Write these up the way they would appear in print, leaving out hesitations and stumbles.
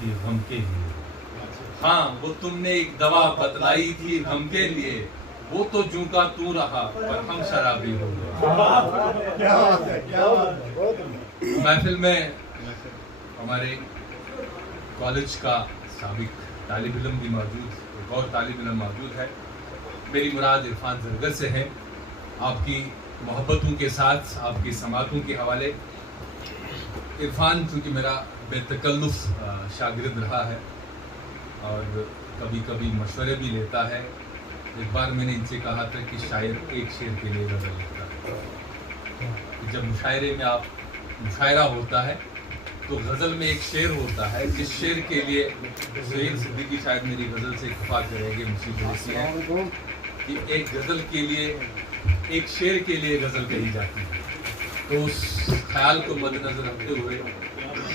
थी गम के लिए। हाँ, वो तुमने एक दवा बतलाई थी गम के लिए, वो तो जूं का तू रहा पर हम शराबी हो गए। क्या बात है, क्या बात है। महफिल में हमारे कॉलेज का साबिक तालिब इल्म भी मौजूद, एक और तालिब इल्म मौजूद है। मेरी मुराद इरफान जरगर से है। आपकी मोहब्बतों के साथ आपकी समातों के हवाले, इरफान चूँकि मेरा बेतकल्लुफ़ शागिर्द रहा है और कभी कभी मशवरे भी लेता है। एक बार मैंने इनसे कहा था कि शायर एक शेर के लिए गज़ल लिखता है। जब मुशायरे में आप मुशायरा होता है तो गज़ल में एक शेर होता है, जिस शेर के लिए सईद सिद्दीकी शायद मेरी गज़ल से इत्तफाक करेंगे, मुझे है कि एक गज़ल के लिए, एक शेर के लिए गज़ल कही जाती है। तो उस ख्याल को मद्देनज़र रखते हुए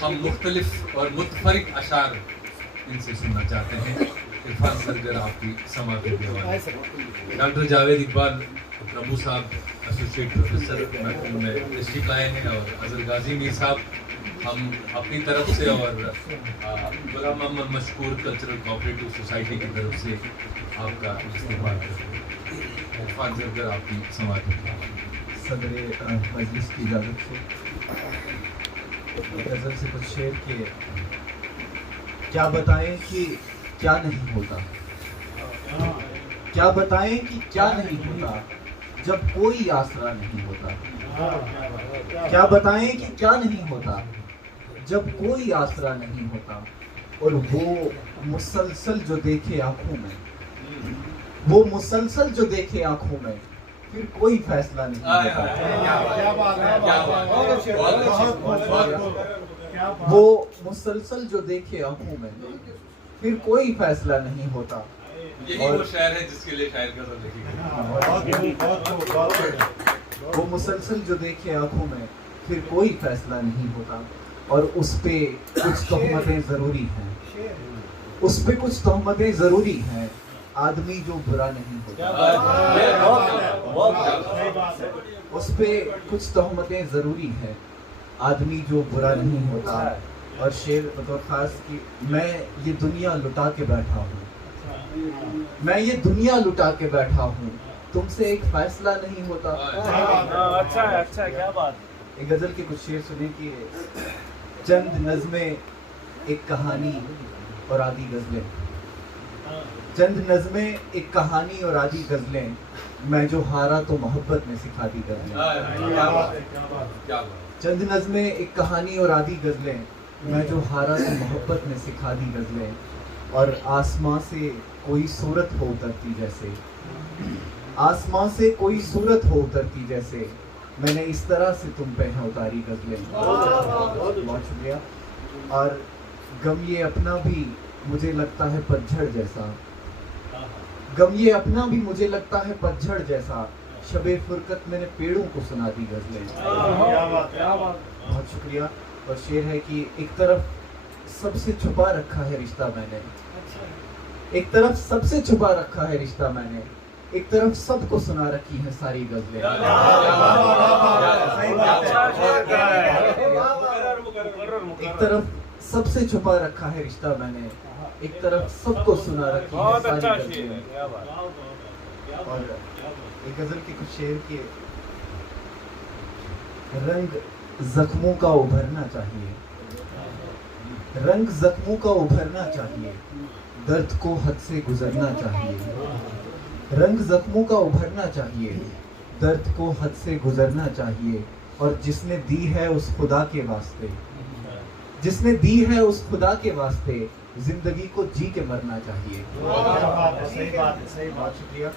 हम मुख्तलिफ और मुतफरिक अशार इनसे सुनना चाहते हैं। इरफान जरगर आपकी समातों के हवाले। डॉक्टर जावेद इकबाल प्रभु साहब एसोसिएट प्रोफेसर महफिल में तशरीफ लाए हैं और अजहर गाजी मीर साहब, हम अपनी तरफ से और गुलाम मोहम्मद मशकूर कल्चरल कोऑपरेटिव सोसाइटी की तरफ से आपका इस्तेमाल करते हैं। इरफान जरगर आपकी समातों के हवाले। सदर मजलिस की इजाज़त से गज़ल से कुछ शेर के क्या बताएं कि क्या नहीं होता, क्या बताएं कि क्या नहीं होता जब कोई आसरा नहीं होता। क्या बताएं कि क्या नहीं होता जब कोई आसरा नहीं होता। और वो मुसलसल जो देखे आंखों में, वो मुसलसल जो देखे आंखों में, फिर कोई फैसला नहीं होता। क्या बात है, वो मुसलसल जो देखे आंखों में, फिर कोई फैसला नहीं होता। यही वो शायर है जिसके लिए शायर गज़ल लिखी गई। वो मुसलसल जो देखे आंखों में, फिर कोई फैसला नहीं होता। और उस पे कुछ तोहमतें जरूरी हैं, उस पे कुछ तोहमतें जरूरी हैं। आदमी जो बुरा नहीं होता, उस पे कुछ तोहमतें जरूरी हैं। आदमी जो बुरा नहीं होता। और शेर बतौर खास कि मैं ये दुनिया लुटा के बैठा हूँ, मैं ये दुनिया लुटा के बैठा हूँ, तुमसे एक फैसला नहीं होता। अच्छा है, अच्छा है, क्या बात। एक गजल के कुछ शेर सुने कि चंद नज़में, एक कहानी और आधी गजलें। चंद नज़में, एक कहानी और आधी गजलें, मैं जो हारा तो मोहब्बत में सिखा दी गजलें। चंद नज़में, एक कहानी और आधी गजलें, मैं जो हारा तो मोहब्बत में सिखा दी गजलें। और आसमां से कोई सूरत हो उतरती जैसे, आसमां से कोई सूरत हो उतरती जैसे, मैंने इस तरह से तुम पे हैं उतारी गजलें। बहुत शुक्रिया। और गम ये अपना भी मुझे लगता है पतझड़ जैसा, गम ये अपना भी मुझे लगता है पतझड़ जैसा, शबे फुरकत मैंने पेड़ों को सुना दी गजलें। बहुत शुक्रिया। और शेर है कि एक तरफ सबसे छुपा रखा है रिश्ता मैंने, एक तरफ सबसे छुपा रखा है रिश्ता मैंने, एक तरफ सबको सुना रखी है सारी गजलें। एक तरफ सबसे छुपा रखा है रिश्ता मैंने, एक तरफ सबको सुना रखी है सारी गजलें। और एक गजल के कुछ शेर के रंग जख्मों का उभरना चाहिए, रंग जख्मों का उभरना चाहिए, दर्द को हद से गुजरना चाहिए। रंग जख्मों का उभरना चाहिए, दर्द को हद से गुजरना चाहिए। और जिसने दी है उस खुदा के वास्ते, जिसने दी है उस खुदा के वास्ते, जिंदगी को जी के मरना चाहिए। सही बात है, सही बात। शुक्रिया।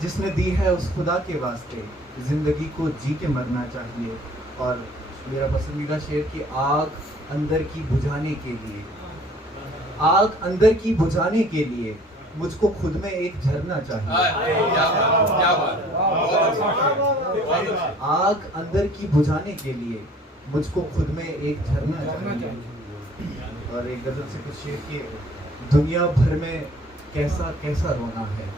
जिसने दी है उस खुदा के वास्ते, जिंदगी को जी के मरना चाहिए। और मेरा पसंदीदा शेर कि आग अंदर की बुझाने के लिए, आग अंदर की बुझाने के लिए, मुझको खुद में एक झरना चाहिए। आग अंदर की बुझाने के लिए, मुझको खुद में एक झरना चाहिए। और एक गजल से कुछ शेर कि दुनिया भर में कैसा कैसा रोना है,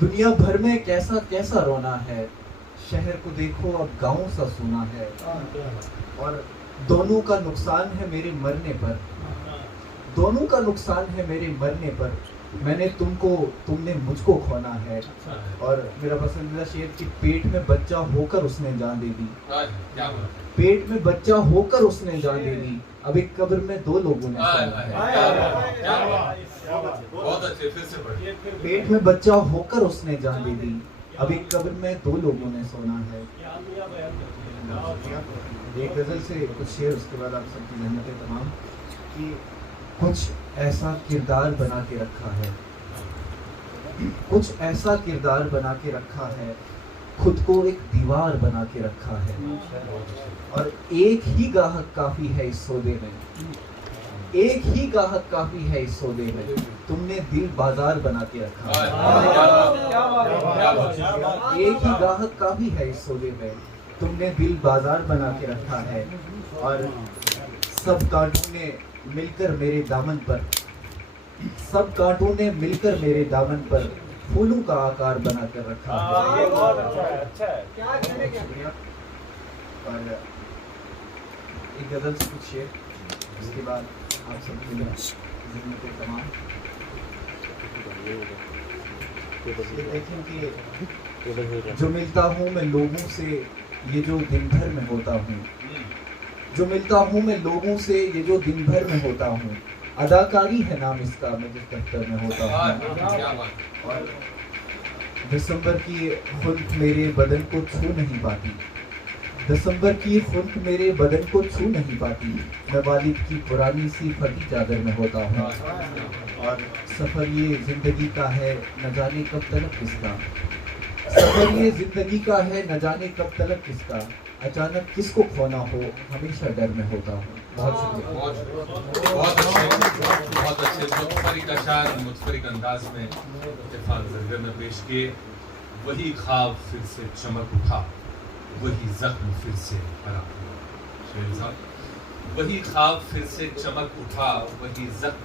दुनिया भर में कैसा कैसा रोना है, शहर को देखो अब गाँव सा सुना है। और दोनों का नुकसान है मेरे मरने पर, दोनों का नुकसान है मेरे मरने पर, मैंने तुमको, तुमने मुझको खोना है। और मेरा पसंदीदा शेर कि पेट में बच्चा होकर उसने जान दे दी, क्या बात है, पेट में बच्चा होकर उसने जान दे दी, अब एक कब्र में दो लोगों ने सोना है। बहुत अच्छे, फिर से पढ़िए। पेट में बच्चा होकर उसने जान दे दी, अब एक कब्र में दो लोगों ने सोना है। एक गजल से कुछ शेर, उसके बाद आप सबकी जन्नतें तमाम। कि कुछ ऐसा किरदार बना के रखा है, कुछ ऐसा किरदार बना के रखा है, खुद को एक दीवार बना के रखा है। और एक ही गाहक काफी है इस सौदे में, एक ही गाहक काफी है इस सौदे में, तुमने दिल बाजार बना के रखा है। एक ही गाहक काफी है इस सौदे में, तुमने दिल बाजार बना के रखा है। और सब कांटों ने मिलकर मेरे दामन पर, सब कांटों ने मिलकर मेरे दामन पर फूलों का आकार बना कर रखा है। ये बहुत अच्छा है, अच्छा है। शुक्रिया। और एक गजल से कुछ शेर, उसके बाद आप सबके लिए जिम्मेदारी तमाम। ये देखें कि जो मिलता हूँ मैं लोगों से, ये जो दिन भर में होता हूँ, जो मिलता हूँ मैं लोगों से, ये जो दिन भर में होता हूँ, अदाकारी है नाम इसका मैं जिस दफ्तर में होता हूँ। और दिसंबर की खुल्क मेरे बदन को छू नहीं पाती, दिसंबर की खुल्क मेरे बदन को छू नहीं पाती, मैं वालिद की पुरानी सी फटी चादर में होता हूँ। और सफर ये जिंदगी का है न जाने कब तलक किसका, सफर ये जिंदगी का है न जाने कब तलक किसका, अचानक किसको खोना हो हमेशा डर में होता हूँ। बहुत शुक्रिया। बहुत अच्छे मुतफरिक अशार मुतफरिक अंदाज में इत्तेफाक ज़रगर ने पेश किए। वही ख्वाब फिर से चमक उठा, वही जख्म फिर से भरा। शेर साहब, वही ख्वाब फिर से चमक उठा, वही जख्म